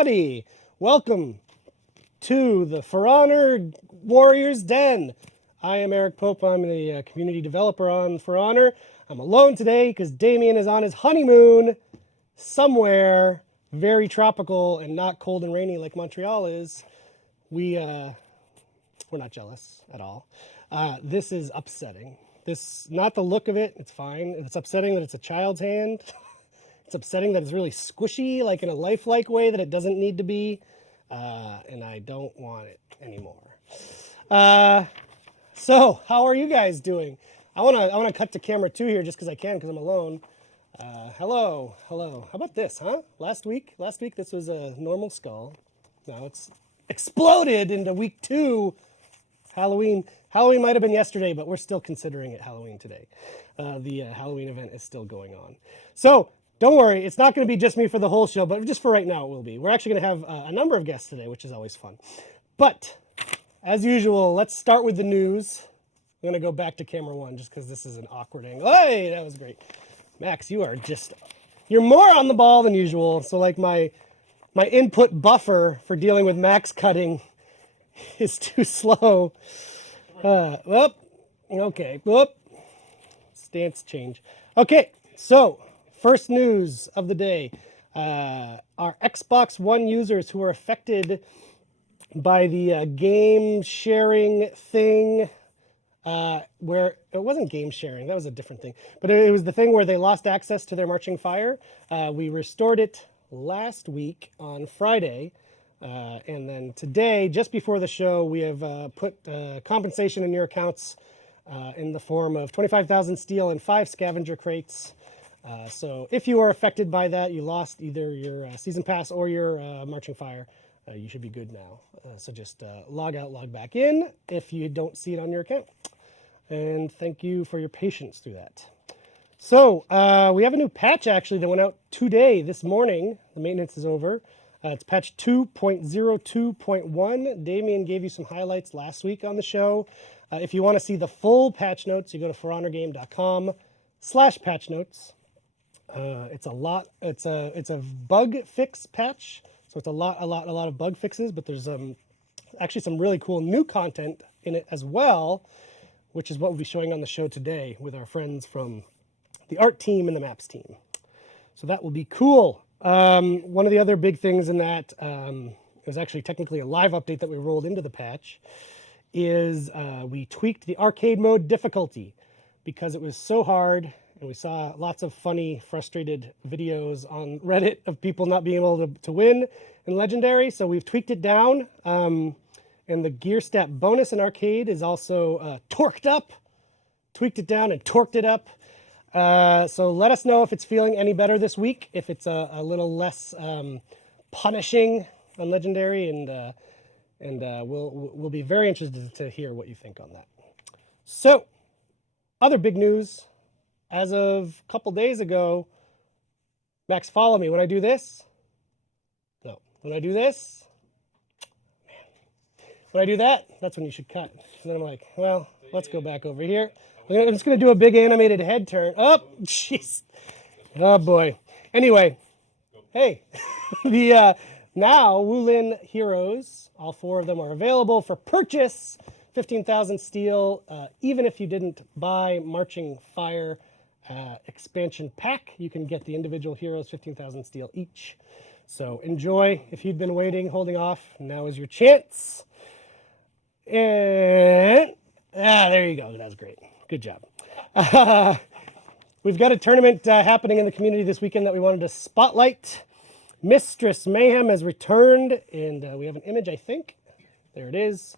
everybody. Welcome to the For Honor Warriors Den. I am Eric Pope. I'm the community developer on For Honor. I'm alone today because Damien is on his honeymoon somewhere very tropical and not cold and rainy like Montreal is. We're not jealous at all. This is upsetting. Not the look of it, it's fine. It's upsetting that it's a child's hand. It's upsetting that it's really squishy, like in a lifelike way that it doesn't need to be. And I don't want it anymore. So how are you guys doing? I wanna cut to camera 2 here just because I can, because I'm alone. Hello. How about this, huh? Last week this was a normal skull. Now it's exploded into week 2. Halloween might have been yesterday, but we're still considering it Halloween today. The Halloween event is still going on. So don't worry, it's not going to be just me for the whole show, but just for right now it will be. We're actually going to have a number of guests today, which is always fun. But as usual, let's start with the news. I'm going to go back to camera 1 just because this is an awkward angle. Hey, that was great. Max, you're more on the ball than usual. So like my input buffer for dealing with Max cutting is too slow. Okay. Stance change. Okay, so first news of the day. Our Xbox One users who are affected by the game sharing thing, where it wasn't game sharing, that was a different thing, but it was the thing where they lost access to their Marching Fire. We restored it last week on Friday. And then today, just before the show, we have put compensation in your accounts in the form of 25,000 steel and 5 scavenger crates. So if you are affected by that, you lost either your season pass or your Marching Fire, you should be good now. So just log out, log back in if you don't see it on your account. And thank you for your patience through that. So we have a new patch actually that went out today, this morning. The maintenance is over. It's patch 2.02.1. Damien gave you some highlights last week on the show. If you want to see the full patch notes, you go to forhonorgame.com/patch notes. It's a bug fix patch, so it's a lot of bug fixes. But there's actually some really cool new content in it as well, which is what we'll be showing on the show today with our friends from the art team and the maps team. So that will be cool. One of the other big things in that is actually technically a live update that we rolled into the patch is we tweaked the arcade mode difficulty because it was so hard, and we saw lots of funny, frustrated videos on Reddit of people not being able to win in Legendary. So we've tweaked it down, and the gear stat bonus in arcade is also torqued up. Tweaked it down and torqued it up. So let us know if it's feeling any better this week, if it's a little less punishing on Legendary, and we'll be very interested to hear what you think on that. So, other big news, as of a couple days ago, Max, follow me. When I do this, no. When I do this, man. When I do that, that's when you should cut. And then I'm like, well, let's go back over here. I'm just going to do a big animated head turn. Oh, jeez. Oh, boy. Anyway, hey, now Wu Lin heroes, all 4 of them are available for purchase, 15,000 steel. Even if you didn't buy Marching Fire expansion pack, you can get the individual heroes 15,000 steel each. So enjoy. If you'd been waiting, holding off, now is your chance. And there you go. That's great. Good job. We've got a tournament happening in the community this weekend that we wanted to spotlight. Mistress Mayhem has returned, and we have an image, I think. There it is.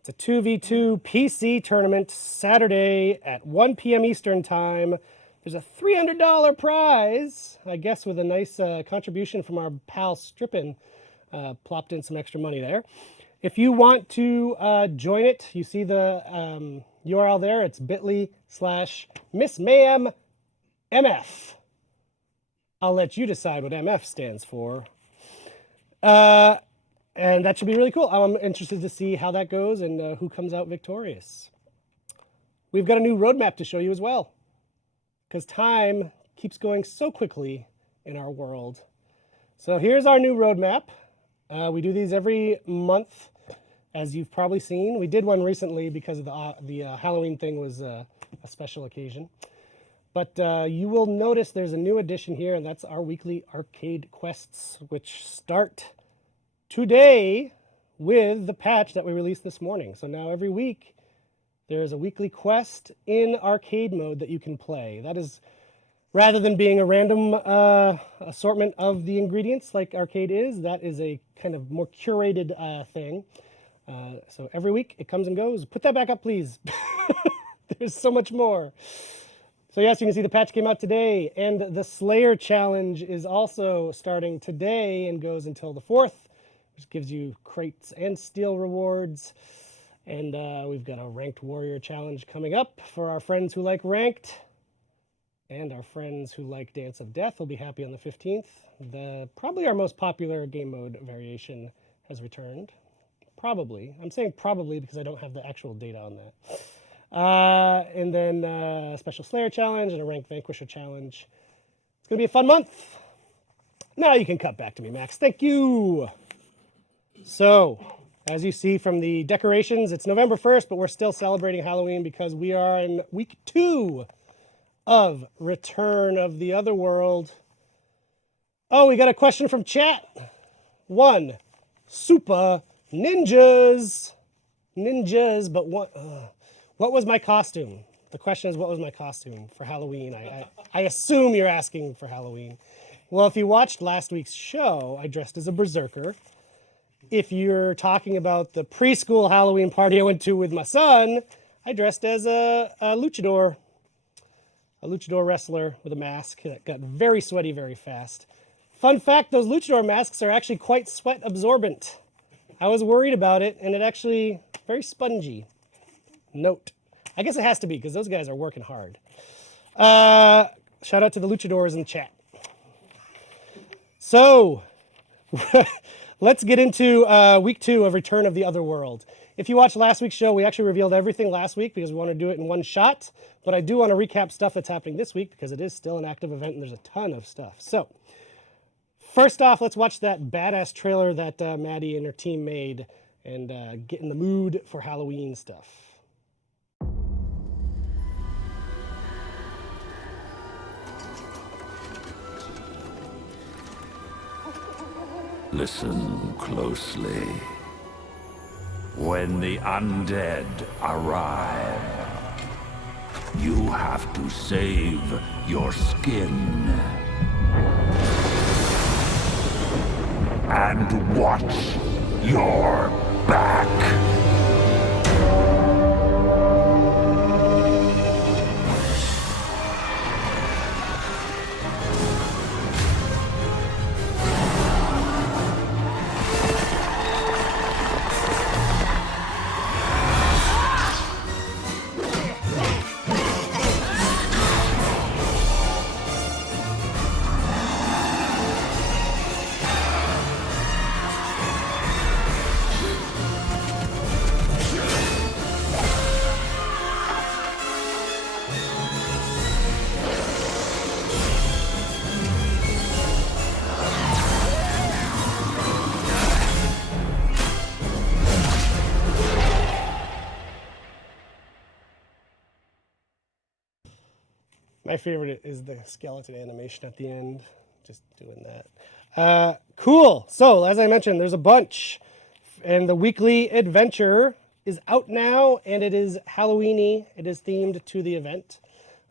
It's a 2v2 PC tournament Saturday at 1 p.m. Eastern Time. There's a $300 prize, I guess, with a nice contribution from our pal Strippin. Plopped in some extra money there. If you want to join it, you see the URL there. It's bit.ly/MissMayhemMF. I'll let you decide what MF stands for. And that should be really cool. I'm interested to see how that goes and who comes out victorious. We've got a new roadmap to show you as well, because time keeps going so quickly in our world. So here's our new roadmap. We do these every month, as you've probably seen. We did one recently because of the Halloween thing was a special occasion. But you will notice there's a new addition here, and that's our weekly arcade quests, which start today with the patch that we released this morning. So now every week, there's a weekly quest in arcade mode that you can play. That is, rather than being a random assortment of the ingredients like arcade is, that is a kind of more curated thing. So every week it comes and goes. Put that back up, please. There's so much more. So yes, you can see the patch came out today, and the Slayer Challenge is also starting today and goes until the 4th, which gives you crates and steel rewards. And we've got a Ranked Warrior Challenge coming up for our friends who like Ranked. And our friends who like Dance of Death will be happy on the 15th. Probably our most popular game mode variation has returned. Probably. I'm saying probably because I don't have the actual data on that. And then a special Slayer Challenge and a Ranked Vanquisher Challenge. It's going to be a fun month. Now you can cut back to me, Max. Thank you. So, as you see from the decorations, it's November 1st, but we're still celebrating Halloween because we are in week 2 of Return of the Otherworld. Oh, we got a question from chat. 1. Super ninjas. Ninjas, but what was my costume? The question is, what was my costume for Halloween? I assume you're asking for Halloween. Well, if you watched last week's show, I dressed as a berserker. If you're talking about the preschool Halloween party I went to with my son, I dressed as a luchador. A luchador wrestler with a mask that got very sweaty very fast. Fun fact, those luchador masks are actually quite sweat absorbent. I was worried about it, and it actually very spongy. Note. I guess it has to be because those guys are working hard. Shout out to the luchadors in the chat. So, let's get into week 2 of Return of the Otherworld. If you watched last week's show, we actually revealed everything last week because we want to do it in one shot. But I do want to recap stuff that's happening this week because it is still an active event and there's a ton of stuff. So, first off, let's watch that badass trailer that Maddie and her team made and get in the mood for Halloween stuff. Listen closely. When the undead arrive, you have to save your skin. And watch your back. My favorite is the skeleton animation at the end. Just doing that. Cool. So, as I mentioned, there's a bunch. And the weekly adventure is out now, and it is Halloween-y. It is themed to the event.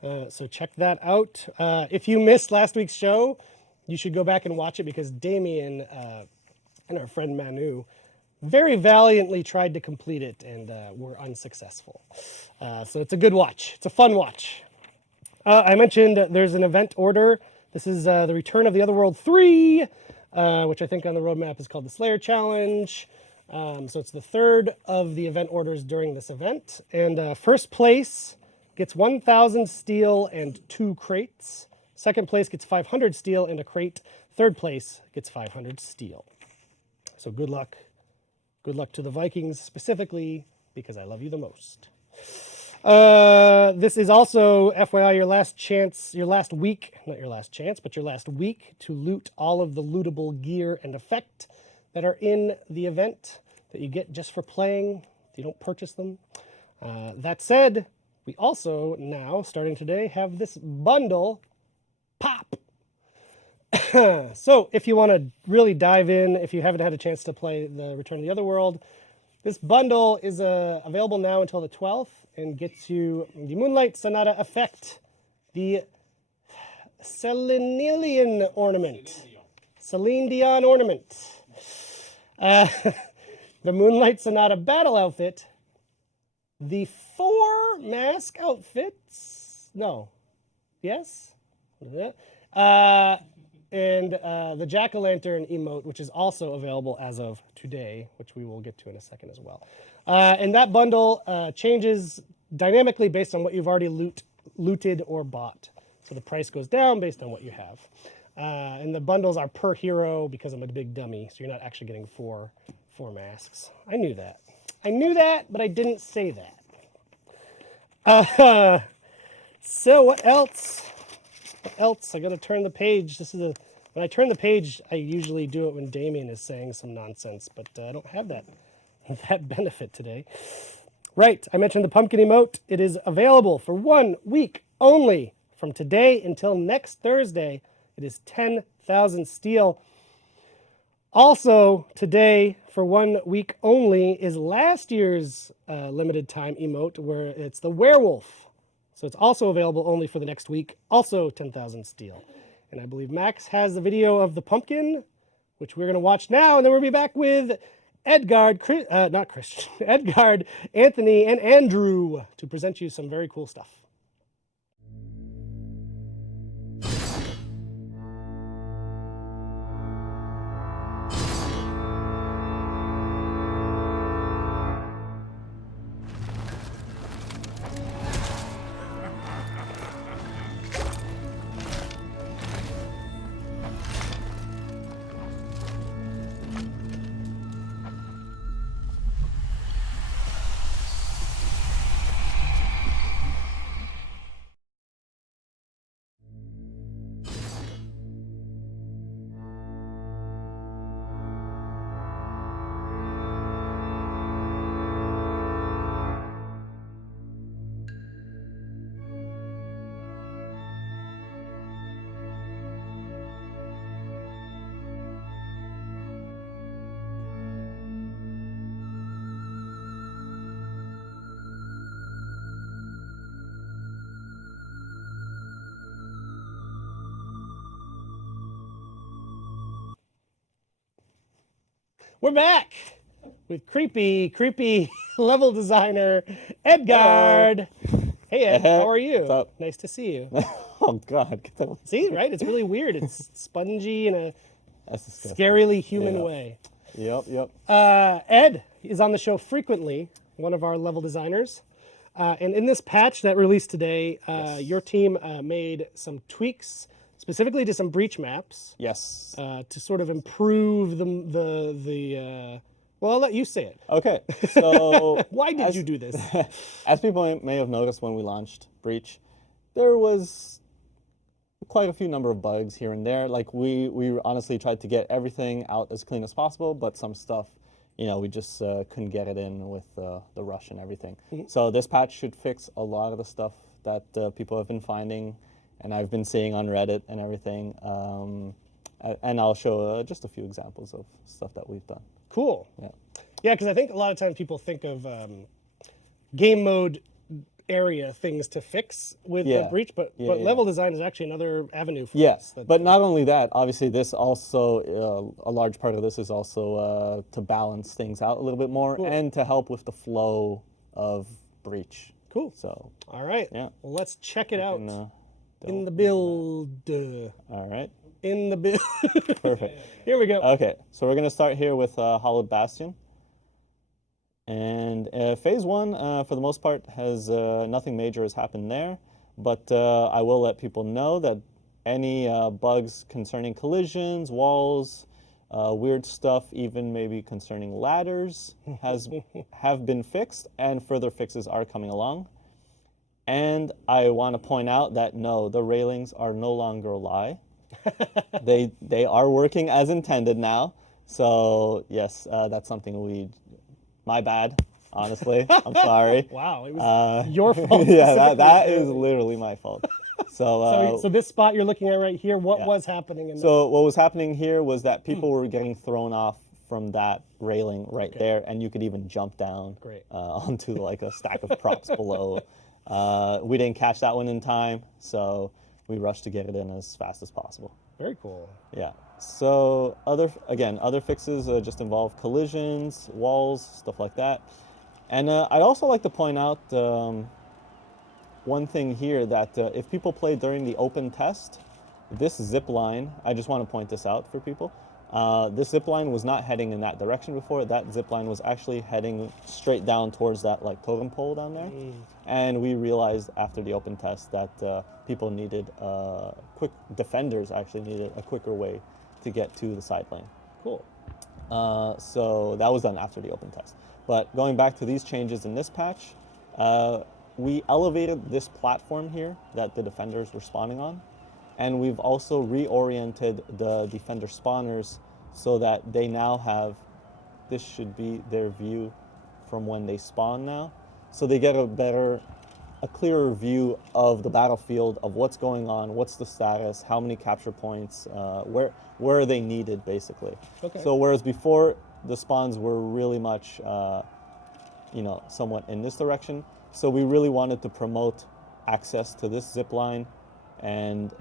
So check that out. If you missed last week's show, you should go back and watch it because Damien and our friend Manu very valiantly tried to complete it and were unsuccessful. So it's a good watch. It's a fun watch. I mentioned there's an event order. This is the Return of the Otherworld 3, which I think on the roadmap is called the Slayer Challenge. So it's the third of the event orders during this event. And first place gets 1,000 steel and 2 crates. Second place gets 500 steel and a crate. Third place gets 500 steel. So good luck. Good luck to the Vikings specifically because I love you the most. This is also, FYI, your last chance, your last week, not your last chance, but your last week to loot all of the lootable gear and effect that are in the event that you get just for playing. You don't purchase them. That said, we also now, starting today, have this bundle pop. So if you want to really dive in, if you haven't had a chance to play the Return to the Otherworld, this bundle is available now until the 12th and gets you the Moonlight Sonata effect, the Celine ornament. Celine Dion ornament. The Moonlight Sonata battle outfit, the 4 mask outfits. No. Yes? And the jack-o'-lantern emote, which is also available as of today, which we will get to in a second as well. And that bundle changes dynamically based on what you've already looted or bought. So the price goes down based on what you have. And the bundles are per hero because I'm a big dummy, so you're not actually getting four masks. I knew that. I knew that, but I didn't say that. So what else? What else? I gotta turn the page. When I turn the page, I usually do it when Damien is saying some nonsense, but I don't have that benefit today. Right, I mentioned the pumpkin emote. It is available for 1 week only from today until next Thursday. It is 10,000 steel. Also, today, for 1 week only, is last year's limited time emote, where it's the werewolf. So it's also available only for the next week, also 10,000 steel. And I believe Max has the video of the pumpkin, which we're going to watch now, and then we'll be back with Edgard, Edgard, Anthony, and Andrew to present you some very cool stuff. We're back with creepy level designer Edgard. Hey Ed, how are you? What's up? Nice to see you. Oh God! Get that one. See, right? It's really weird. It's spongy in a That's disgusting. scarily human Yeah. way. Yep. Ed is on the show frequently, one of our level designers. And in this patch that released today, your team made some tweaks, specifically to some breach maps, Yes. to sort of improve the. Well, I'll let you say it. Okay. So Why did you do this? as people may have noticed when we launched Breach, there was quite a few number of bugs here and there. Like we honestly tried to get everything out as clean as possible, but some stuff, we just couldn't get it in with the rush and everything. So this patch should fix a lot of the stuff that people have been finding, and I've been seeing on Reddit and everything. And I'll show just a few examples of stuff that we've done. Cool. Yeah. Yeah, because I think a lot of times people think of game mode area things to fix with the breach, but level design is actually another avenue for us. But not only that, obviously this also, a large part of this is also to balance things out a little bit more and to help with the flow of Breach. Cool. So. All right. Yeah. Well, let's check it out in the build. build. All right. In the build. Perfect. Here we go. Okay, so we're going to start here with Hollowed Bastion. And phase 1, for the most part, has nothing major has happened there. But I will let people know that any bugs concerning collisions, walls, weird stuff, even maybe concerning ladders, have been fixed, and further fixes are coming along. And I want to point out that no, the railings are no longer a lie. They are working as intended now. So yes, that's something my bad, honestly. I'm sorry. Wow, it was your fault. Yeah, specifically, that is apparently. literally my fault. So, So this spot you're looking at right here, what yeah. was happening? so what was happening here was that people were getting thrown off from that railing right there, and you could even jump down Great. onto like a stack of props below. We didn't catch that one in time, so we rushed to get it in as fast as possible. Very cool. Yeah. So other fixes just involve collisions, walls, stuff like that. And I'd also like to point out one thing here that if people play during the open test, this zip line, I just want to point this out for people. This zip line was not heading in that direction before. That zip line was actually heading straight down towards that like totem pole down there. And we realized after the open test that people needed defenders actually needed a quicker way to get to the side lane. Cool. So that was done after the open test. But going back to these changes in this patch, we elevated this platform here that the defenders were spawning on. And we've also reoriented the defender spawners so that they now have, this should be their view from when they spawn now. So they get a clearer view of the battlefield, of what's going on, what's the status, how many capture points, where are they needed, basically. Okay. So whereas before the spawns were really much, somewhat in this direction, so we really wanted to promote access to this zip line and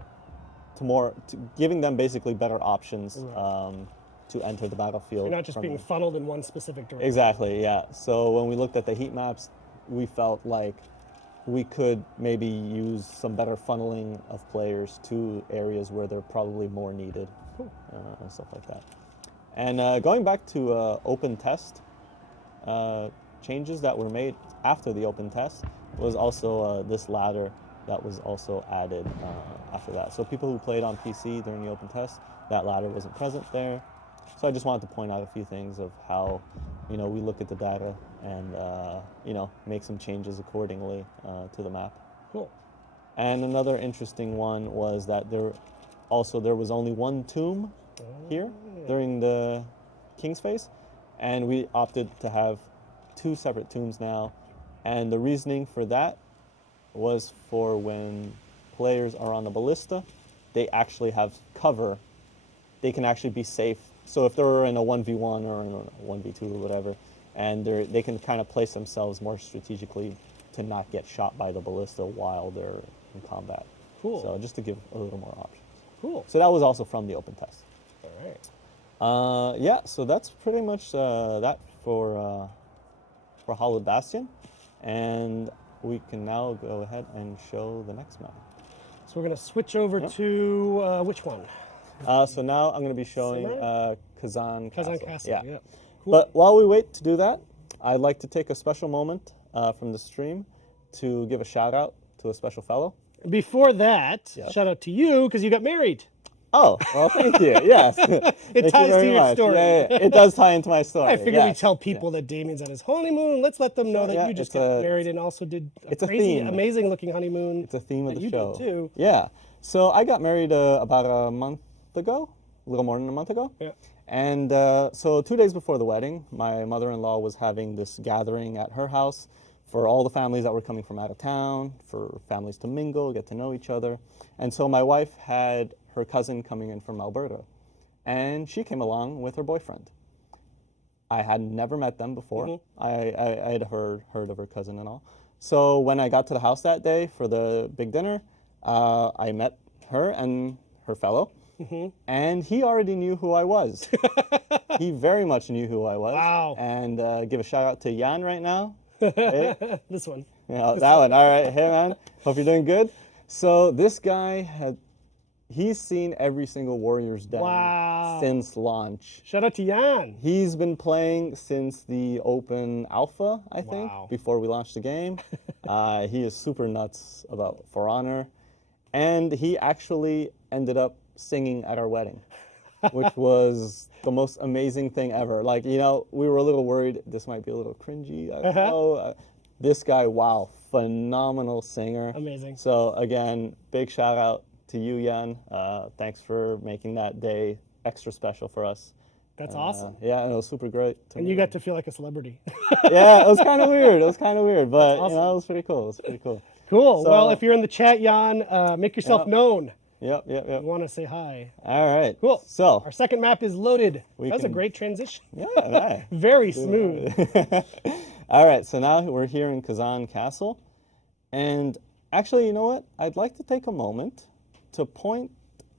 to giving them basically better options to enter the battlefield. You're not just being funneled in one specific direction. Exactly, yeah. So when we looked at the heat maps, we felt like we could maybe use some better funneling of players to areas where they're probably more needed, and stuff like that. And going back to open test, changes that were made after the open test was also this ladder that was also added after that. So people who played on PC during the open test, that ladder wasn't present there. So I just wanted to point out a few things of how, we look at the data and, make some changes accordingly to the map. Cool. And another interesting one was that there was only one tomb here during the King's Face, and we opted to have 2 separate tombs now. And the reasoning for that was for when players are on the ballista, they actually have cover. They can actually be safe. So if they're in a 1v1 or in a 1v2 or whatever, and they can kind of place themselves more strategically to not get shot by the ballista while they're in combat. Cool. So just to give a little more options. Cool. So that was also from the open test. All right. Yeah, so that's pretty much that for Hallowed Bastion. And we can now go ahead and show the next map. So we're going to switch over to which one? So now I'm going to be showing Kazan Castle. Kazan Castle, yeah. Cool. But while we wait to do that, I'd like to take a special moment from the stream to give a shout out to a special fellow. Before that, shout out to you because you got married. Oh, well, thank you. Yes. It ties to your story. Yeah, it does tie into my story. I figured we tell people that Damien's at his honeymoon. Let's let them know that you just got married and also did a crazy, amazing looking honeymoon. It's a theme of the you show. Did too. Yeah. So I got married about a month ago, a little more than a month ago. Yeah. And so 2 days before the wedding, my mother-in-law was having this gathering at her house for all the families that were coming from out of town, for families to mingle, get to know each other. And so my wife had her cousin coming in from Alberta, and she came along with her boyfriend. I had never met them before. I had heard of her cousin and all. So when I got to the house that day for the big dinner, I met her and her fellow, and he already knew who I was. He very much knew who I was. Wow. And give a shout out to Jan right now. Hey. This one. Yeah, that one. All right. Hey, man. Hope you're doing good. So this guy he's seen every single Warriors Den since launch. Shout out to Jan. He's been playing since the open alpha, I think, before we launched the game. He is super nuts about For Honor. And he actually ended up singing at our wedding, which was the most amazing thing ever. Like, we were a little worried this might be a little cringy. I don't know. This guy, wow, phenomenal singer. Amazing. So again, big shout out to you, Jan. Thanks for making that day extra special for us. That's awesome. Yeah, and it was super great. And you got to feel like a celebrity. Yeah, it was kind of weird. It was kind of weird, but awesome. you know, it was pretty cool. It was pretty cool. Cool. So- Well, if you're in the chat, Jan, make yourself Yep. known. Yep. I want to say hi. All right. Cool. So Our second map is loaded. That was a can- great transition. yeah, right. Very smooth. All right. So now we're here in Kazan Castle, and actually, you know what? I'd like to take a moment to point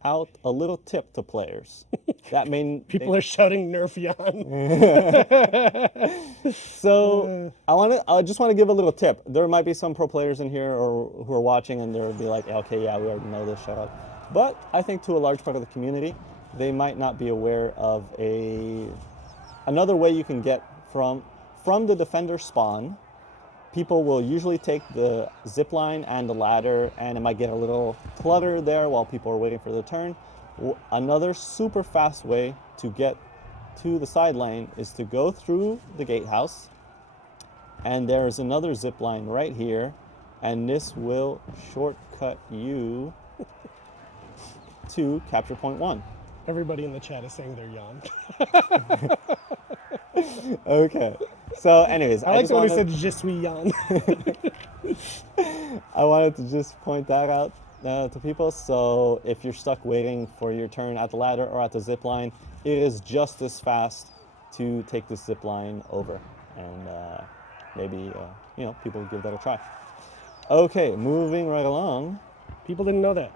out a little tip to players. That may People are shouting Nerf Jan. So I just want to give a little tip. There might be some pro players in here or who are watching, and they'll be like, okay, yeah, we already know this. Shut up. But I think to a large part of the community, they might not be aware of another way you can get from the defender spawn. People will usually take the zip line and the ladder, and it might get a little clutter there while people are waiting for their turn. Another super fast way to get to the side lane is to go through the gatehouse, and there's another zip line right here, and this will shortcut you to capture point 1. Everybody in the chat is saying they're Jan. Okay. So anyways, I like just the one who wanted- said Je suis Jan. I wanted to just point that out to people. So if you're stuck waiting for your turn at the ladder or at the zip line, it is just as fast to take the zip line over, and maybe people give that a try. Okay, moving right along. People didn't know that.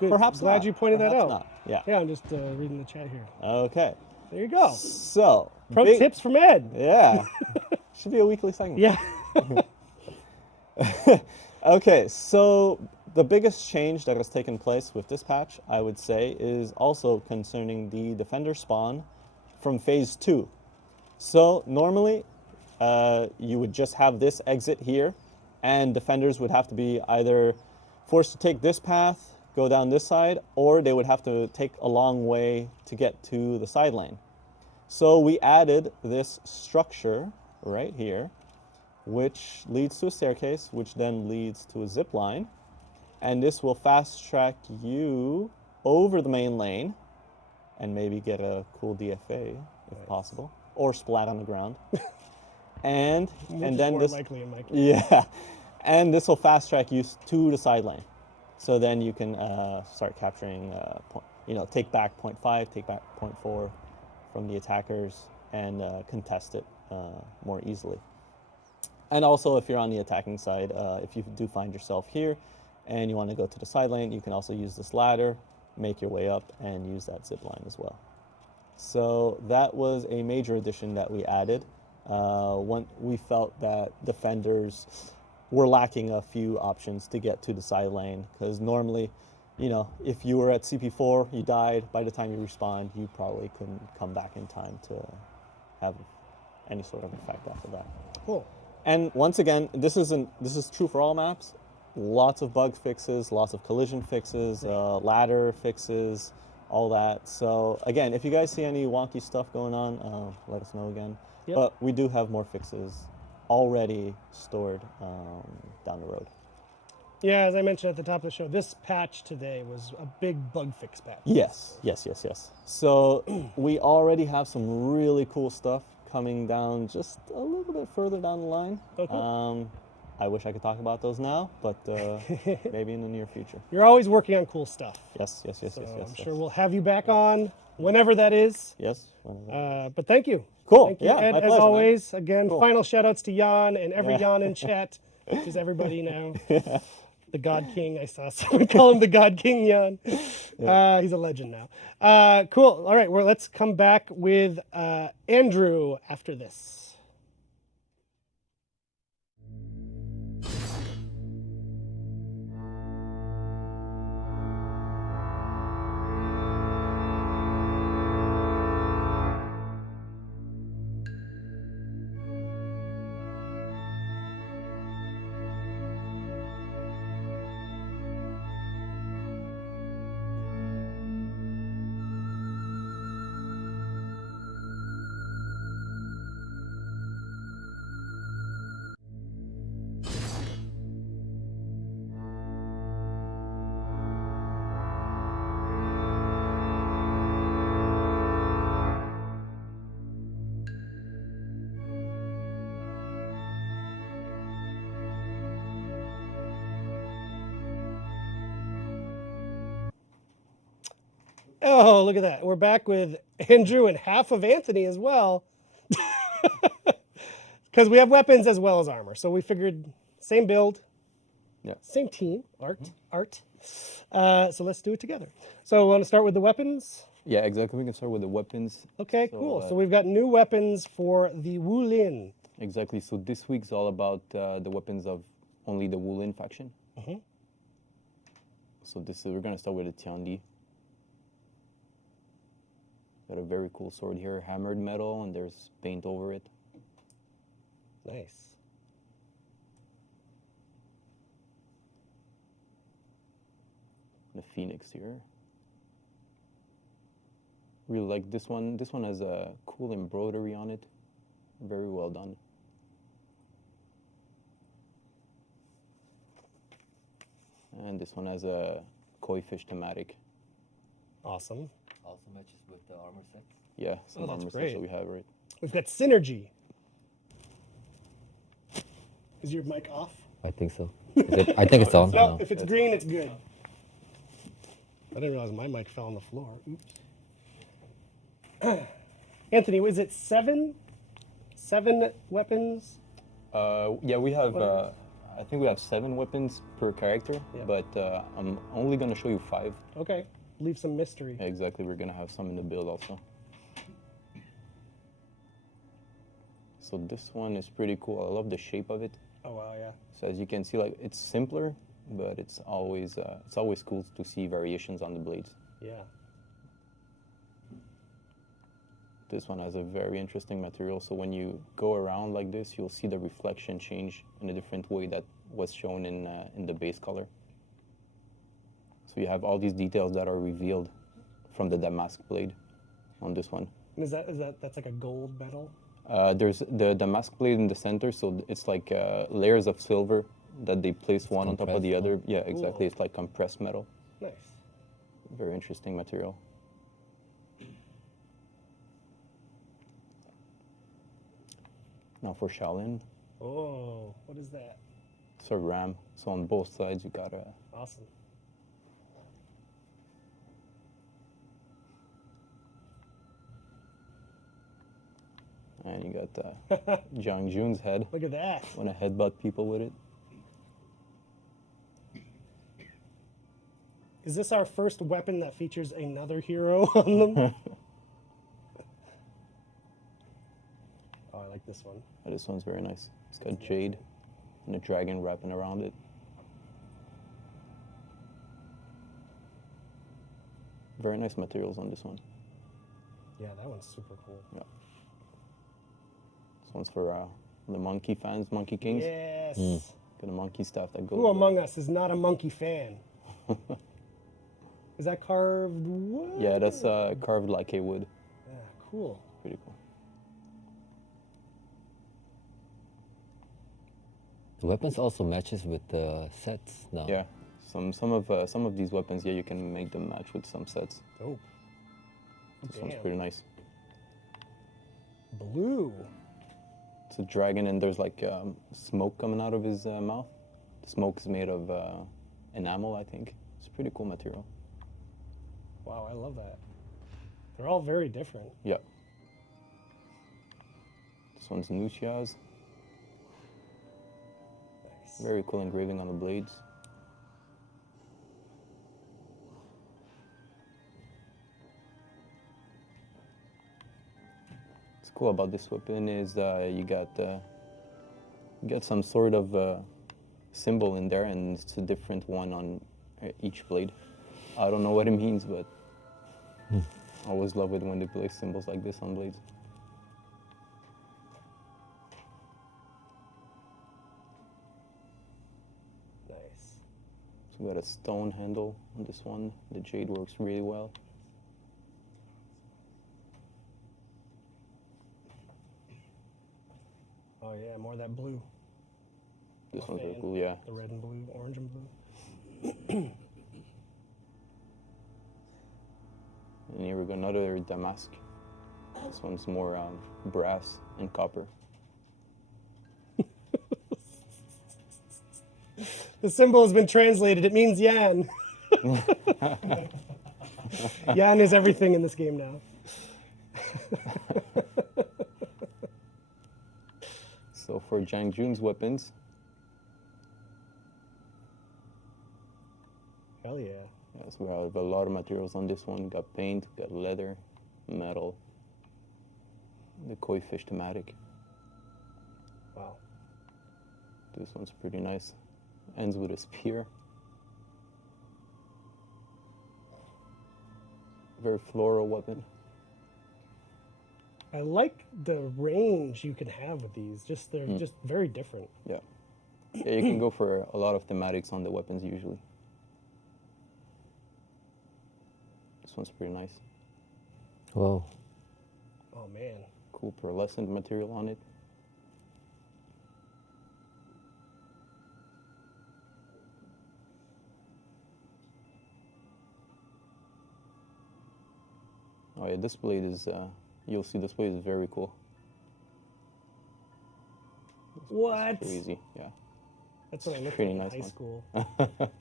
Good. Perhaps Glad not. you pointed that Perhaps out. not. Yeah. Yeah, I'm just reading the chat here. Okay. There you go. So Pro tips from Ed. Yeah. Should be a weekly segment. Yeah. Okay, so the biggest change that has taken place with this patch, I would say, is also concerning the defender spawn from phase 2. So normally, you would just have this exit here, and defenders would have to be either forced to take this path, go down this side, or they would have to take a long way to get to the side lane. So we added this structure right here, which leads to a staircase, which then leads to a zip line. And this will fast track you over the main lane and maybe get a cool DFA if possible, or splat on the ground. and then more this, likely in my case. yeah, and this will fast track you to the side lane. So then you can start capturing, take back 0.5, take back 0.4 from the attackers, and contest it more easily. And also, if you're on the attacking side, if you do find yourself here and you want to go to the side lane, you can also use this ladder, make your way up, and use that zip line as well. So that was a major addition that we added when we felt that defenders were lacking a few options to get to the side lane, because normally, if you were at CP4, you died, by the time you respawned, you probably couldn't come back in time to have any sort of effect off of that. Cool. And once again, this is true for all maps. Lots of bug fixes, lots of collision fixes, ladder fixes, all that. So again, if you guys see any wonky stuff going on, let us know again. Yep. But we do have more fixes already stored down the road. Yeah, as I mentioned at the top of the show, this patch today was a big bug fix patch. Yes. So we already have some really cool stuff coming down just a little bit further down the line. Okay. I wish I could talk about those now, but maybe in the near future. You're always working on cool stuff. Yes. So I'm sure we'll have you back on whenever that is. Yes. But thank you. Cool. Thank you, Yeah, Ed, my as pleasure, man. always. Again, Cool. final shout outs to Jan and every Yeah. Jan in chat, which is everybody now. The God King. I saw someone call him the God King Jan. He's a legend now. Cool. All right, well, let's come back with Andrew after this. Oh, look at that. We're back with Andrew and half of Anthony as well. Because we have weapons as well as armor. So we figured same build, Yeah. same team, art. So let's do it together. So we want to start with the weapons. Yeah, exactly. We can start with the weapons. Okay, So, cool. So we've got new weapons for the Wu Lin. Exactly. So this week's all about the weapons of only the Wu Lin faction. So we're gonna start with the Tiandi. Got a very cool sword here, hammered metal, and there's paint over it. Nice. The Phoenix here. Really like this one. This one has a cool embroidery on it. Very well done. And this one has a koi fish thematic. Awesome. Also matches with the armor set. Yeah, some Oh, that's armor sets great. that we have, right? We've got synergy. Is your mic off? I think so. I think it's on. No, now. if it's green, it's good. I didn't realize my mic fell on the floor. Oops. Anthony, was it seven? 7 weapons? Yeah, we have. I think we have 7 weapons per character, Yeah. but I'm only gonna show you 5. Okay. Leave some mystery. Yeah, exactly. We're gonna have some in the build also. So this one is pretty cool. I love the shape of it. Oh, wow, yeah. So as you can see, like it's simpler, but it's always cool to see variations on the blades. Yeah. This one has a very interesting material. So when you go around like this, you'll see the reflection change in a different way that was shown in the base color. So you have all these details that are revealed from the damask blade on this one. And that's like a gold metal? There's the damask blade in the center, so it's like layers of silver that they place one on top of the other. Yeah, exactly. Cool. It's like compressed metal. Nice. Very interesting material. Now for Shaolin, Oh, what is that? it's a ram. So on both sides you got a Awesome. and you got Jiang Jun's head. Look at that. Want to headbutt people with it? Is this our first weapon that features another hero on them? Oh, I like this one. Oh, this one's very nice. It's got jade and a dragon wrapping around it. Very nice materials on this one. Yeah, that one's super cool. Yeah. This one's for the monkey fans, Monkey Kings. Yes. Got a monkey staff that goes. Who among us is not a monkey fan? Is that carved wood? Yeah, that's carved like a wood. Yeah, cool. Pretty cool. The weapons also matches with the sets now. Yeah, some of these weapons, yeah, you can make them match with some sets. Dope. This one's Damn. pretty nice. Blue. It's a dragon, and there's like smoke coming out of his mouth. The smoke is made of enamel, I think. It's pretty cool material. Wow, I love that. They're all very different. Yeah. This one's Nuxia's. Nice. Very cool engraving on the blades. What's cool about this weapon is you got some sort of symbol in there, and it's a different one on each blade. I don't know what it means, but I always love it when they place symbols like this on blades. Nice. So we got a stone handle on this one. The jade works really well. Oh yeah, more of that blue. This I'm a one's really fan. cool, yeah. The red and blue, orange and blue. And here we go, another damask. This one's more brass and copper. The symbol has been translated. It means yan. Yan is everything in this game now. So for Jang Jun's weapons, Hell yeah. yes, we have a lot of materials on this one. Got paint, got leather, metal, the koi fish thematic. Wow. This one's pretty nice. Ends with a spear. Very floral weapon. I like the range you can have with these. Just they're just very different. Yeah. Yeah, you can go for a lot of thematics on the weapons usually. This one's pretty nice. Whoa. Oh man. Cool pearlescent material on it. Oh yeah, this blade is, you'll see this blade is very cool. What? Crazy, yeah. That's what I looked Pretty like in nice high one. school.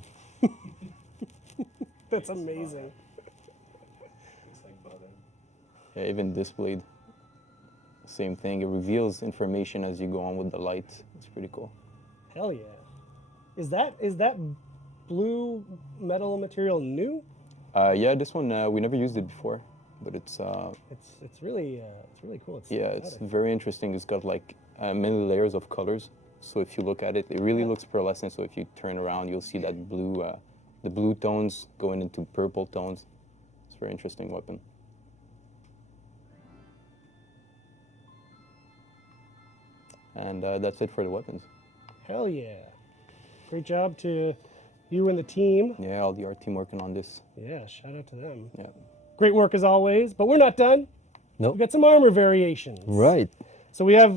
That's amazing. Yeah, even this blade, same thing. It reveals information as you go on with the light. It's pretty cool. Hell yeah. Is that blue metal material new? Yeah, this one, we never used it before, but it's It's really cool. It's yeah, it's exotic. very interesting. It's got like many layers of colors. So if you look at it, it really looks pearlescent. So if you turn around, you'll see that blue, the blue tones going into purple tones. It's a very interesting weapon. And that's it for the weapons. Hell yeah. Great job to you and the team. Yeah, all the art team working on this. Yeah, shout out to them. Yeah. Great work as always, but we're not done. Nope. We've got some armor variations. Right. So we have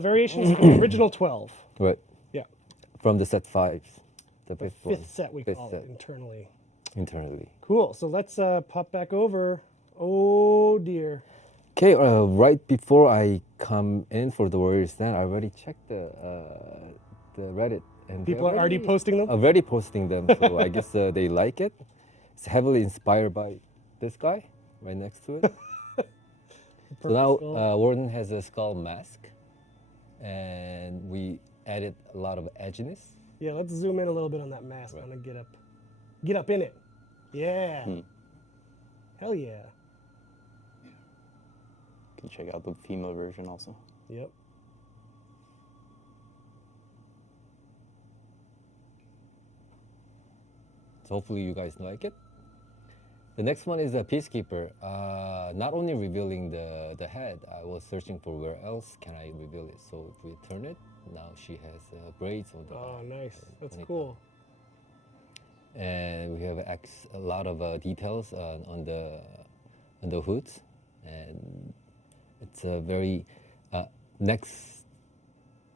variations from the original 12. Right. Yeah. From the set 5. The The fifth one. fifth set we Fifth call set. it internally. Internally. Cool. So let's pop back over. Oh dear. Okay, right before I come in for the Warriors Stand, I already checked the Reddit. And they're People are already posting them? Already posting them, so I guess they like it. It's heavily inspired by this guy right next to it. So now skull. Warden has a skull mask, and we added a lot of edginess. Yeah, let's zoom in a little bit on that mask. I want to get up in it. Yeah. Hell yeah. You can check out the female version also. Yep. So hopefully you guys like it. The next one is a Peacekeeper. Not only revealing the head, I was searching for where else can I reveal it. So if we turn it, now she has braids on the Oh, nice. That's ponytail. cool. And we have a lot of details on the hoods, and it's a very next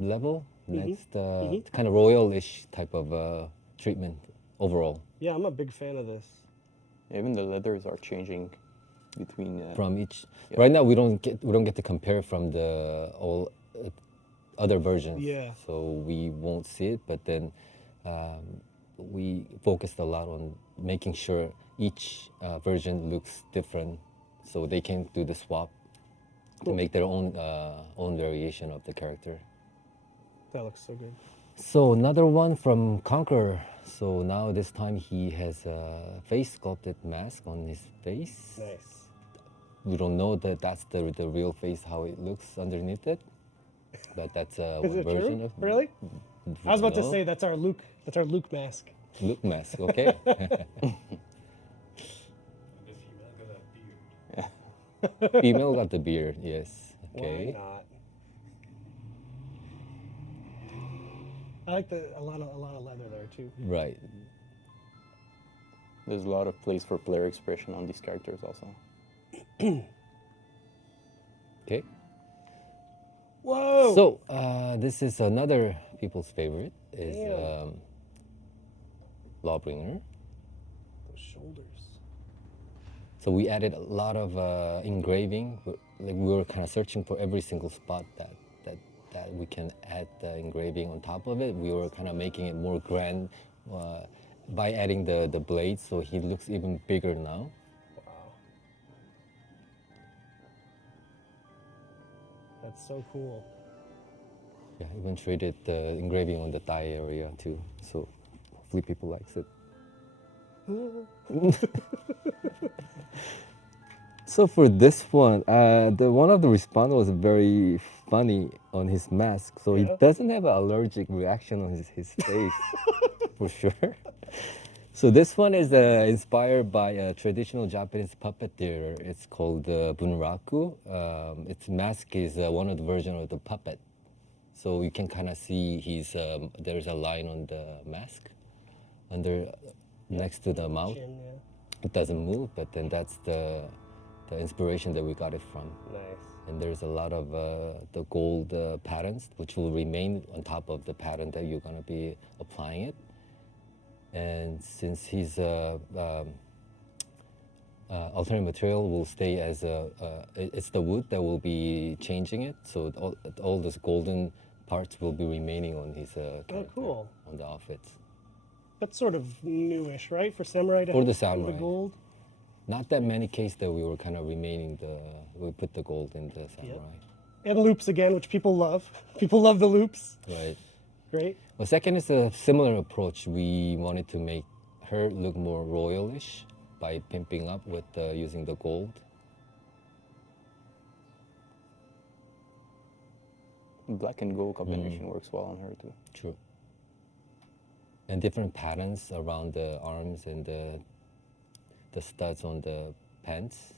level, next kind of royal-ish type of treatment overall. Yeah, I'm a big fan of this. Even the leathers are changing between. From each, right now we don't get to compare from the all other versions. Yeah. So we won't see it, but then we focused a lot on making sure each version looks different, so they can do the swap to make their own variation of the character. That looks so good. So another one from Conqueror. So now this time he has a face sculpted mask on his face. Nice. We don't know that that's the real face, how it looks underneath it, but that's Is one it version true? of Really? I was about to No. say that's our Luke mask. Luke mask. Okay. Female got the beard. Yes. Okay. Why not? I like a lot of leather there too. Right. There's a lot of place for player expression on these characters also. Okay. Whoa! So this is another people's favorite is Damn. Lawbringer. Those shoulders. So we added a lot of engraving. Like we were kind of searching for every single spot that we can add the engraving on top of it. We were kind of making it more grand by adding the blades, so he looks even bigger now. That's so cool. Yeah, even traded the engraving on the thigh area too. So hopefully people likes it. So for this one, the one of the respondents was very funny on his mask. So he Yeah? doesn't have an allergic reaction on his face, for sure. So this one is inspired by a traditional Japanese puppet theater. It's called bunraku. Its mask is one of the version of the puppet. So you can kind of see there's a line on the mask next to the mouth. Chin, yeah. It doesn't move, but then that's the inspiration that we got it from. Nice. And there's a lot of the gold patterns, which will remain on top of the pattern that you're gonna be applying it. And since his alternate material will stay as it's the wood that will be changing it. So all those golden parts will be remaining on his character, cool. on the outfits. That's sort of newish, right? For samurai to For the have samurai. the gold. Not that many cases that we were kind of we put the gold in the samurai. And loops again, which people love. People love the loops. Right. Great. Well, second is a similar approach. We wanted to make her look more royalish by pimping up with using the gold. Black and gold combination works well on her too. True. And different patterns around the arms and the studs on the pants.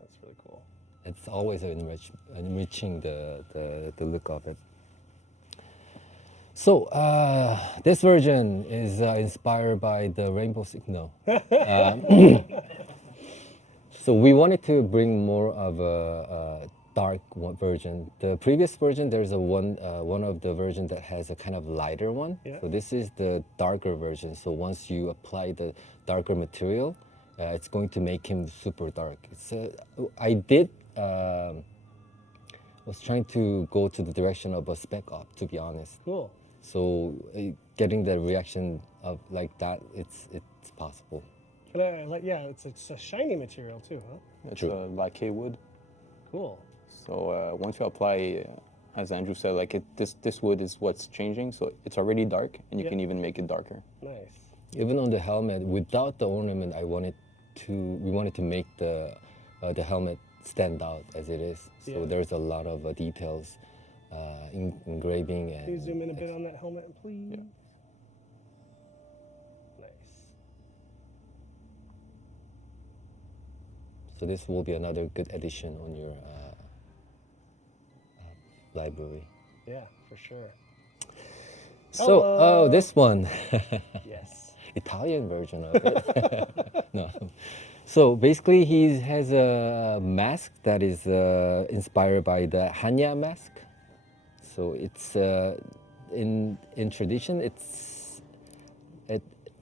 That's really cool. It's always enriching the look of it. So this version is inspired by the Rainbow Six. No. So we wanted to bring more of a dark version. The previous version, there's one of the version that has a kind of lighter one. Yeah. So this is the darker version. So once you apply the darker material, it's going to make him super dark. Was trying to go to the direction of a spec op, to be honest. Cool. So getting the reaction of like that, it's possible. And I like, yeah, it's a shiny material too, huh? It's True. a lacquer wood. Cool. So once you apply, as Andrew said, like this wood is what's changing. So it's already dark, and you Yeah. can even make it darker. Nice. Even on the helmet, without the ornament, we wanted to make the helmet stand out as it is. So Yeah. there's a lot of details, engraving and. Can you zoom in a bit on that helmet, please? Yeah. Nice. So this will be another good addition on your library. Yeah, for sure. So, oh, this one. Yes. Italian version of it. No. So basically, he has a mask that is inspired by the Hanya mask. So it's in tradition,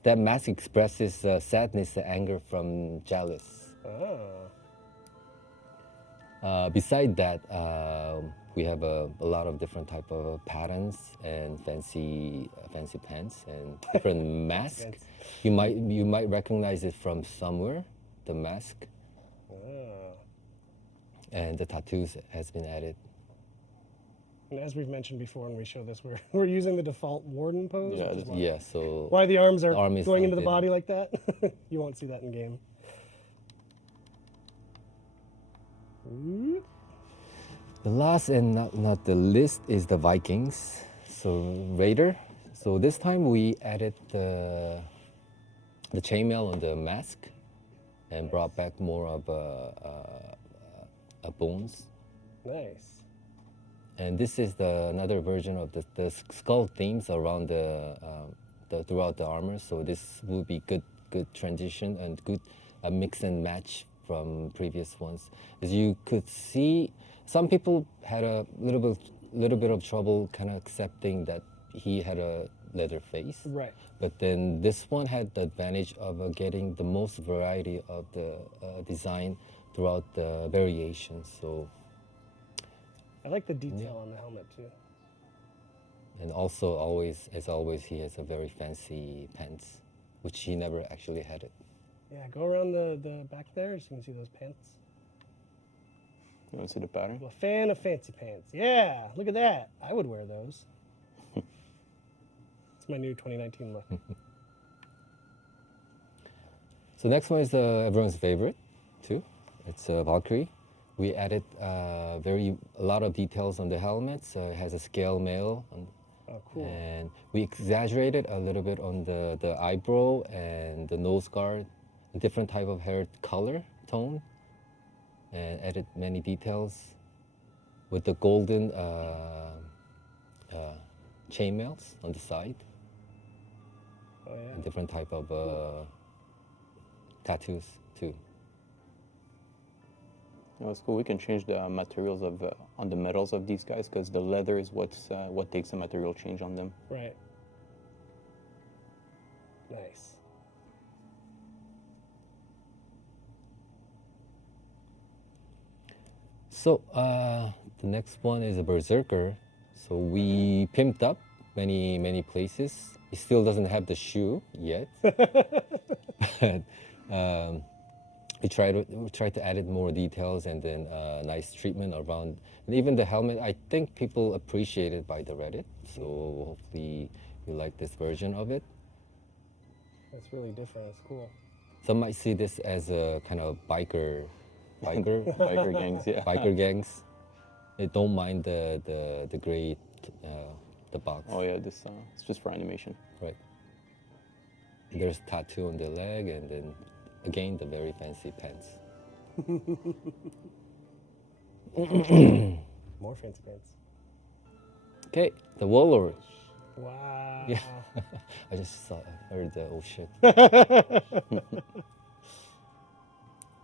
that mask expresses sadness and anger from jealous. Beside that, we have a lot of different type of patterns and fancy pants and different masks. Fancy. You might recognize it from somewhere. The mask and the tattoos has been added. And as we've mentioned before, when we show this, we're using the default warden pose. Yeah, which is Yeah, so why the arms are arm is going into the tucked in. body like that. You won't see that in game. the last and not the least is the Vikings. So Raider. So this time we added the chainmail on the mask and brought back more of a bones. Nice. And this is another version of the skull themes around throughout the armor. So this will be good transition and good mix and match from previous ones. As you could see, some people had a little bit of trouble kind of accepting that he had a leather face. Right. But then this one had the advantage of getting the most variety of the design throughout the variations. So. I like the detail on the helmet too. And also, as always, he has a very fancy pants, which he never actually had it. Yeah, go around the back there so you can see those pants. You want to see the pattern? I'm a fan of fancy pants. Yeah, look at that. I would wear those. It's my new 2019 look. So next one is everyone's favorite, too. It's Valkyrie. We added a lot of details on the helmet. So it has a scale mail, Oh, cool. and we exaggerated a little bit on the eyebrow and the nose guard, a different type of hair color tone, and added many details with the golden chainmails on the side, Oh, yeah. and different type of tattoos too. It's cool. We can change the materials of on the metals of these guys because the leather is what takes the material change on them. Right. Nice. So the next one is a berserker. So we pimped up many places. It still doesn't have the shoe yet, but we tried to add more details and then nice treatment around, and even the helmet. I think people appreciate it by the Reddit. So hopefully you like this version of it. That's really different. It's cool. Some might see this as a kind of biker Biker gangs, yeah. biker gangs. They don't mind the gray the box. Oh yeah, this it's just for animation. Right. There's tattoo on the leg, and then again the very fancy pants. More fancy pants. Okay, the warlord. Wow. Yeah, I just heard the oh shit.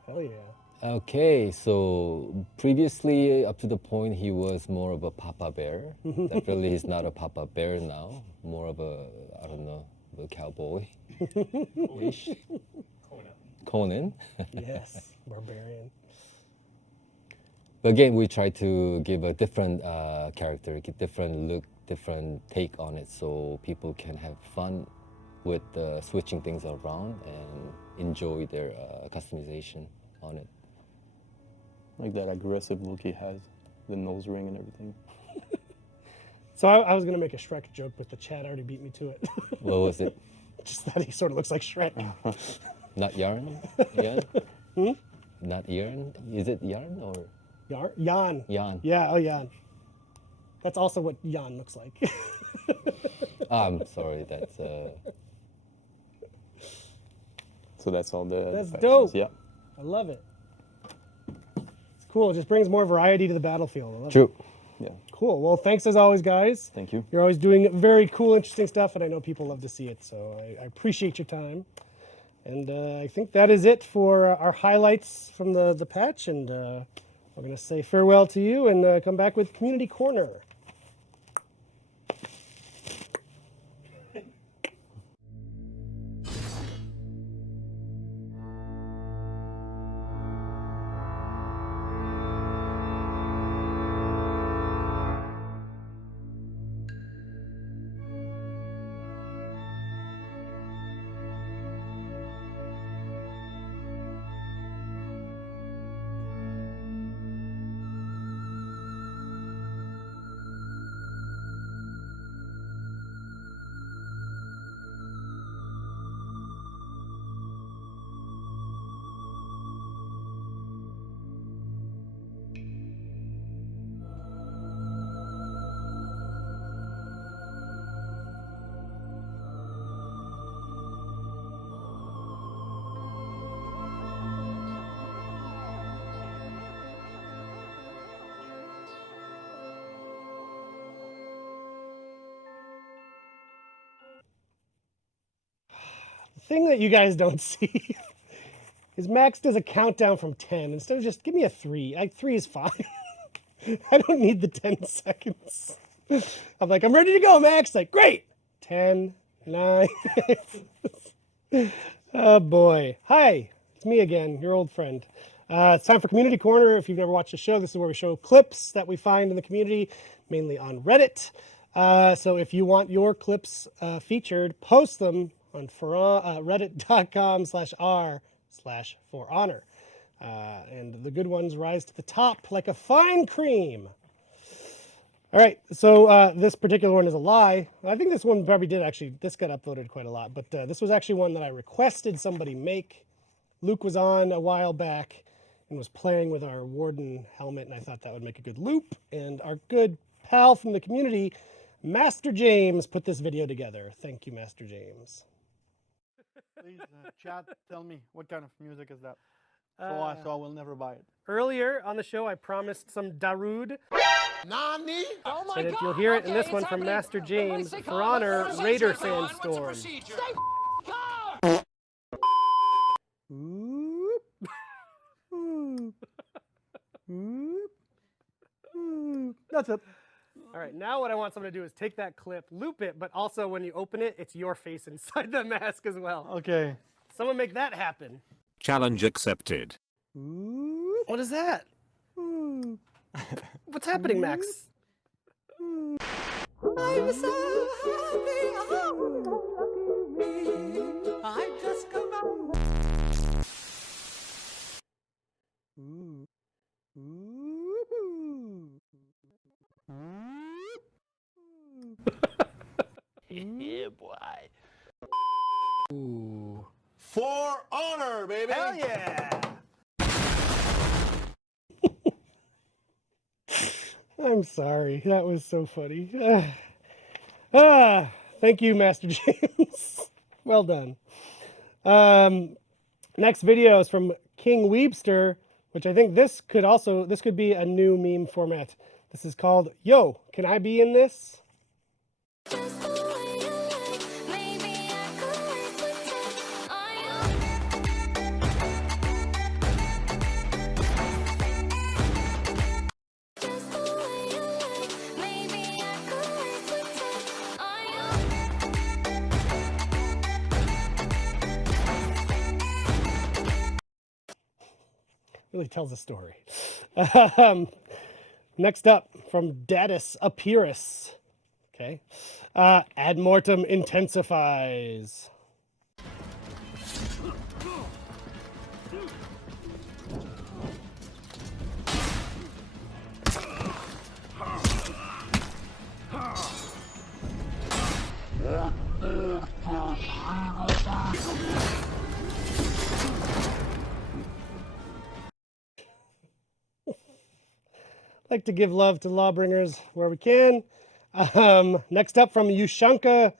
Hell yeah. Okay, so previously up to the point he was more of a Papa Bear. Definitely he's not a Papa Bear now. More of a, I don't know, a cowboy. Ish. Conan. Yes. Barbarian. But again, we try to give a different character, different look, different take on it, so people can have fun with switching things around and enjoy their customization on it. Like that aggressive look he has, the nose ring and everything. So I was going to make a Shrek joke, but the chat already beat me to it. What was it? Just that he sort of looks like Shrek. Not yarn? Not yarn? Is it yarn or Jan. yarn? Yeah, oh, Jan. That's also what Jan looks like. I'm sorry, that's So that's all the That's factions, dope. Yeah. I love it. It's cool. It just brings more variety to the battlefield. I love true. it. Yeah. Cool. Well, thanks as always, guys. Thank you. You're always doing very cool, interesting stuff, and I know people love to see it, so I appreciate your time. And I think that is it for our highlights from the patch, and we're going to say farewell to you and come back with Community Corner. The thing that you guys don't see is Max does a countdown from 10 instead of just give me a 3. Like 3 is fine. I don't need the 10 seconds. I'm like, I'm ready to go, Max. Like, great. 10, 9. Oh boy. Hi, it's me again, your old friend. It's time for Community Corner. If you've never watched the show, this is where we show clips that we find in the community, mainly on Reddit. So if you want your clips featured, post them on reddit.com/r/for honor. And the good ones rise to the top like a fine cream. All right, so this particular one is a lie. I think this one probably did actually, this got upvoted quite a lot, but this was actually one that I requested somebody make. Luke was on a while back and was playing with our Warden helmet, and I thought that would make a good loop. And our good pal from the community, Master James, put this video together. Thank you, Master James. Please, chat, tell me, what kind of music is that? So I will never buy it. Earlier on the show, I promised some Darude. Nani? Oh my And if God. you'll hear it in Okay, this one it's from happening. Master James, Stay For calm. Honor, What's the Raider procedure, Colin? What's the Sandstorm. procedure? Stay calm. Oop. Oop. Oop. Oop. That's it. All right, now what I want someone to do is take that clip, loop it, but also when you open it, it's your face inside the mask as well. Okay. Someone make that happen. Challenge accepted. Oop. What is that? Oop. What's happening, Max? I'm so happy. Oh, lucky me. I just come out. Ooh. Yeah, boy. Ooh. For honor, baby. Hell yeah! I'm sorry. That was so funny. Thank you, Master James. Well done. Next video is from King Weebster, which I think this could be a new meme format. This is called Yo, Can I Be in This? Just the way you like, maybe I could wait for time. Just the way you like, maybe I could wait for time. Really tells a story. Next up, from Datus Apirus. Okay. Ad mortem intensifies. Like to give love to lawbringers where we can. Next up from Ushanka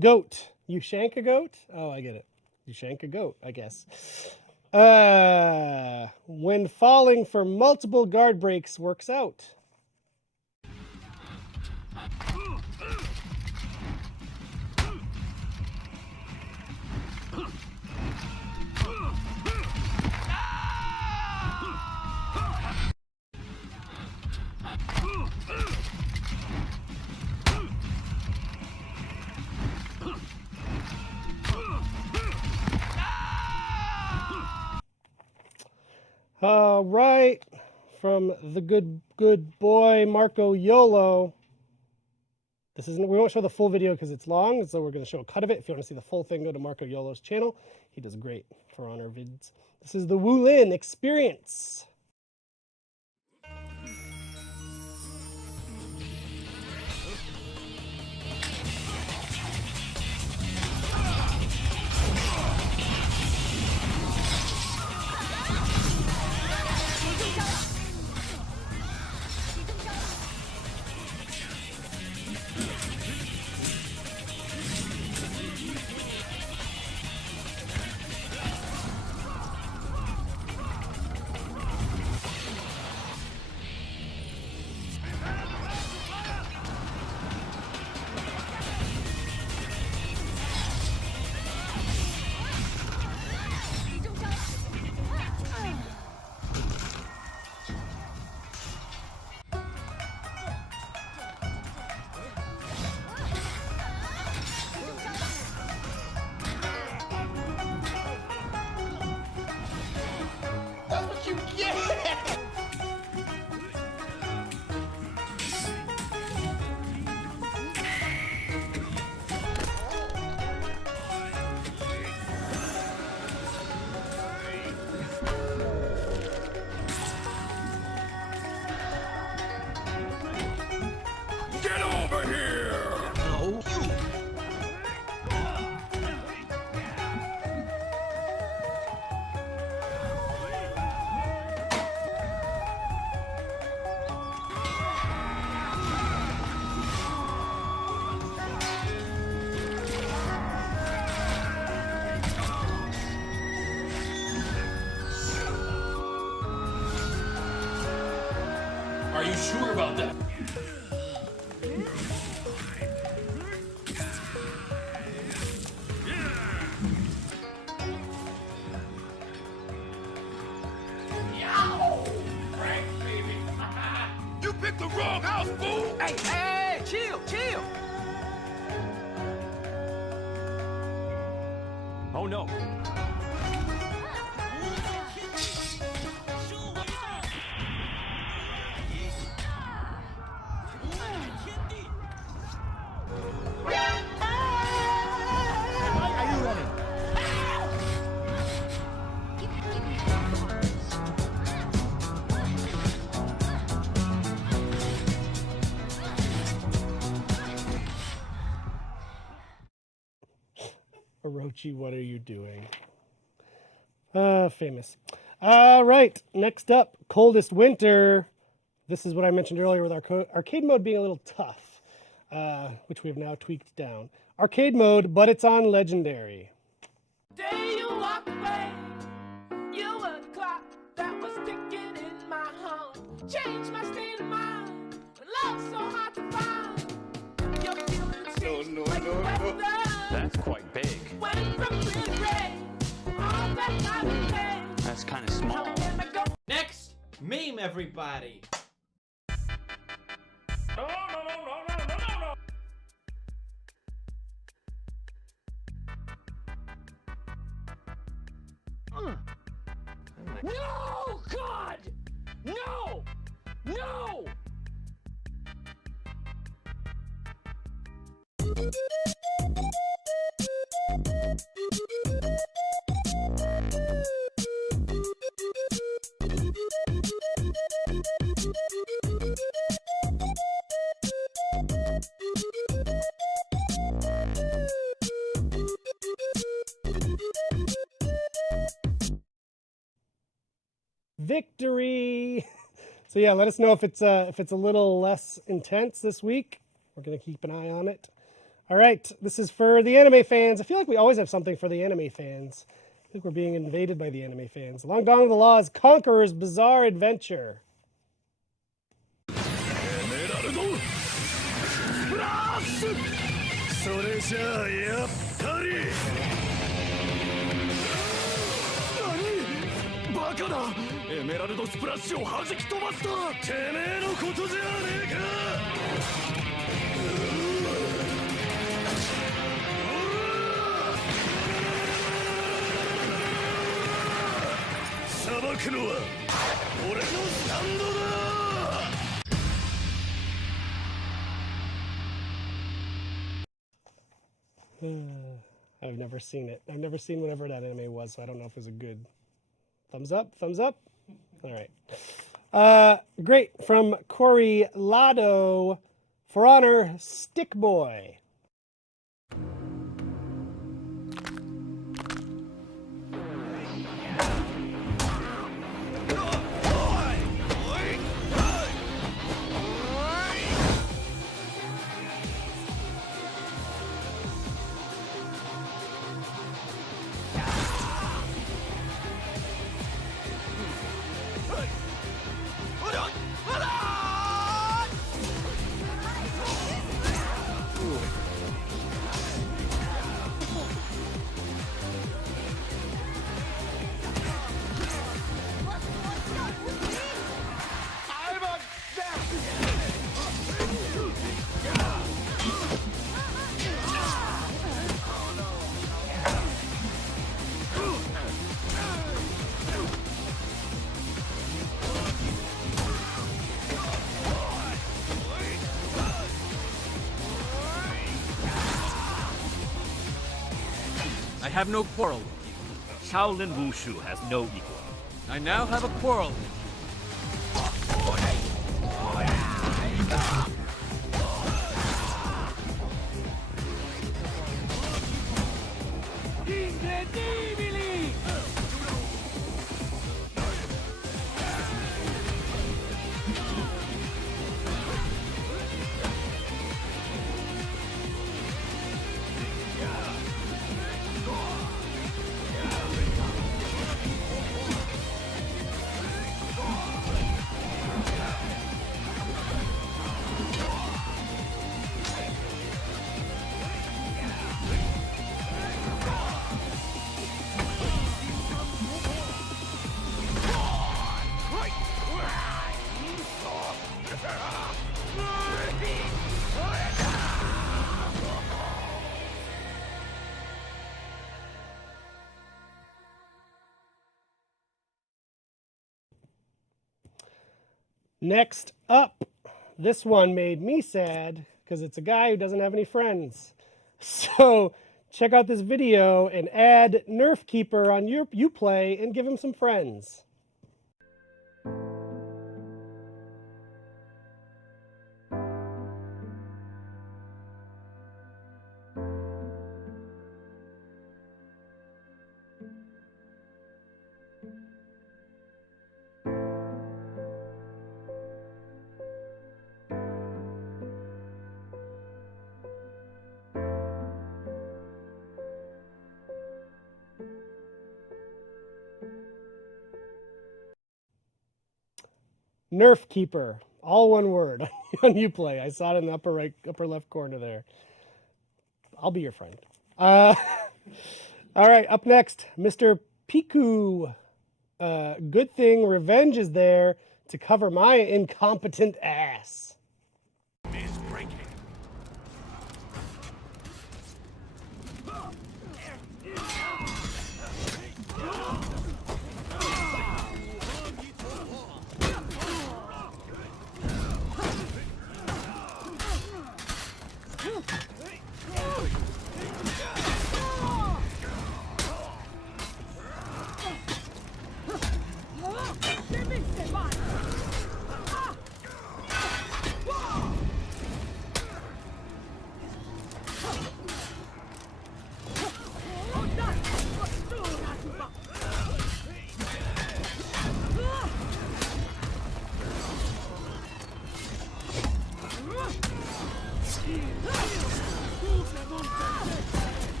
Goat. Ushanka Goat? Oh, I get it. Ushanka Goat, I guess. When falling for multiple guard breaks works out. All right, from the good boy Marco Yolo. We won't show the full video because it's long, so we're going to show a cut of it. If you want to see the full thing, go to Marco Yolo's channel. He does great For Honor vids. This is the Wu Lin experience. Are you sure about that? You picked the wrong house, fool! Hey, chill, chill. Oh no. Orochi, what are you doing? Famous. All right, next up, Coldest Winter. This is what I mentioned earlier with our arcade mode being a little tough, which we have now tweaked down. Arcade mode, but it's on Legendary. Day you walked away, you were the clock that was ticking in my home. Changed my state of mind. Love's so hard to find. Your feelings change like the weather. That's quite big. Went from clear gray, all that night and day. That's kind of small. How can I go? Next, meme everybody. No, God! No! No! Victory! So yeah, let us know if it's a little less intense this week. We're gonna keep an eye on it. All right, this is for the anime fans. I feel like we always have something for the anime fans. I think we're being invaded by the anime fans. Long Dawn of the Law's Conqueror's Bizarre Adventure. それじゃあやっぱり何バカだエメラルドスプラッシュを弾き飛ばすとてめえのことじゃねえか裁くのは俺のスタンドだ I've never seen it. I've never seen whatever that anime was, so I don't know if it was a good thumbs up. Thumbs up. All right. Great from Corey Lado. For Honor, Stick Boy. I have no quarrel with you. Shaolin Wushu has no equal. I now have a quarrel with you. Next up, this one made me sad because it's a guy who doesn't have any friends. So check out this video and add Nerf Keeper on your Uplay and give him some friends. Nerf Keeper, all one word on Uplay. I saw it in the upper right, upper left corner there. I'll be your friend. All right, up next, Mr. Piku. Good thing Revenge is there to cover my incompetent ass. Is breaking.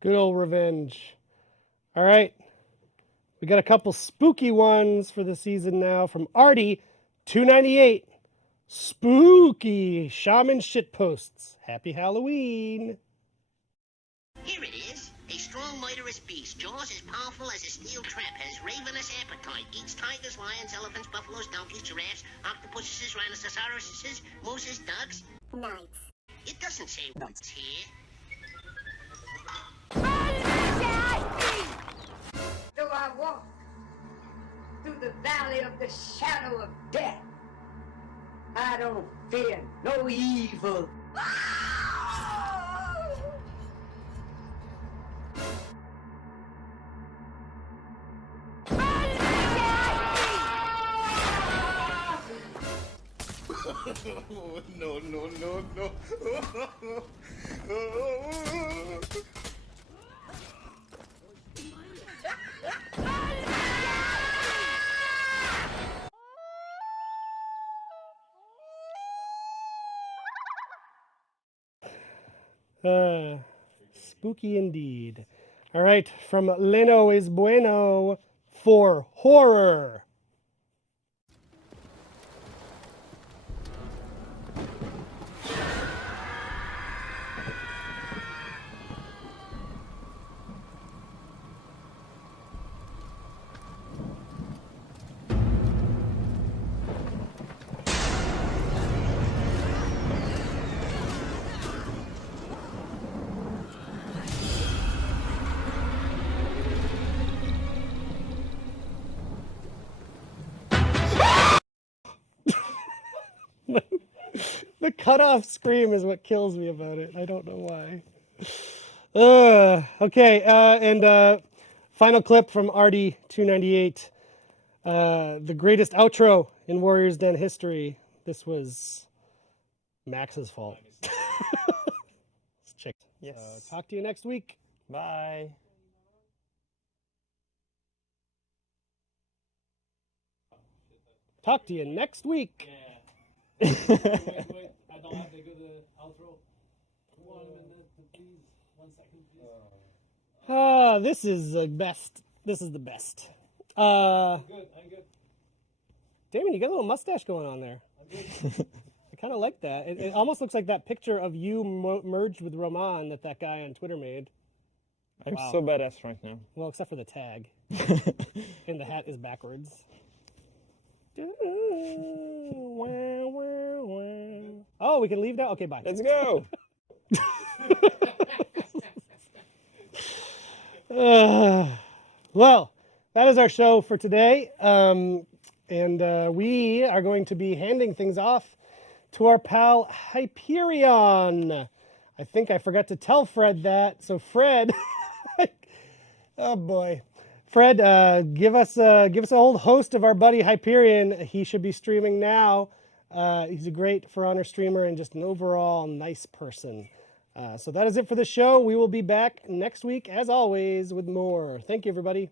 Good old Revenge. All right. We got a couple spooky ones for the season now from Artie, 298. Spooky shaman shitposts. Happy Halloween. Here it is. A strong, murderous beast. Jaws as powerful as a steel trap. Has ravenous appetite. Eats tigers, lions, elephants, buffaloes, donkeys, giraffes, octopuses, rhinoceroses, mooses, ducks. Knights. It doesn't say knights here. Though I walk through the valley of the shadow of death, I don't fear no evil. No, no, no, no. Spooky indeed. All right, from Leno is Bueno for horror. The cutoff scream is what kills me about it. I don't know why. Okay, and final clip from Artie298. The greatest outro in Warriors Den history. This was Max's fault. Let's check. Yes. Talk to you next week. Bye. Talk to you next week. I don't have to go to outro. 1 minute, please. 1 second, please. This is the best. This is the best. I'm good. Damon, you got a little mustache going on there. I'm good. I kind of like that. It almost looks like that picture of you merged with Roman that guy on Twitter made. I'm so badass right now. Well, except for the tag. And the hat is backwards. Oh, we can leave now? Okay, bye. Let's go. Well, that is our show for today. And we are going to be handing things off to our pal Hyperion. I think I forgot to tell Fred that. So Fred, oh boy. Fred, give us an old host of our buddy Hyperion. He should be streaming now. He's a great For Honor streamer and just an overall nice person. So that is it for the show. We will be back next week, as always, with more. Thank you, everybody.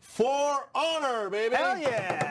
For Honor, baby! Hell yeah!